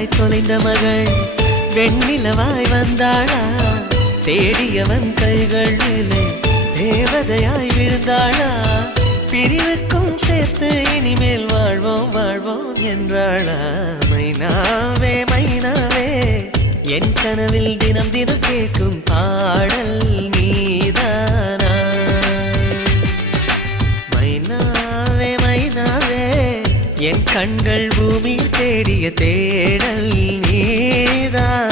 வெண்ணிலவாய் தொலைந்த மகள் வெண்ணிலவாய் வந்தாளா தேடியவன் கைகளிலே தேவதையாய் விழுந்தாளா பிரிவுக்கும் சேர்த்து இனிமேல் வாழ்வோம் வாழ்வோம் என்றாளா மைனாவே மைனாவே என் கனவில் தினம் தினம் கேட்கும் பாடல் நீதானா மைனாவே மைனாவே என் கண்கள் பூமி தேடிய தேடல் நீதான்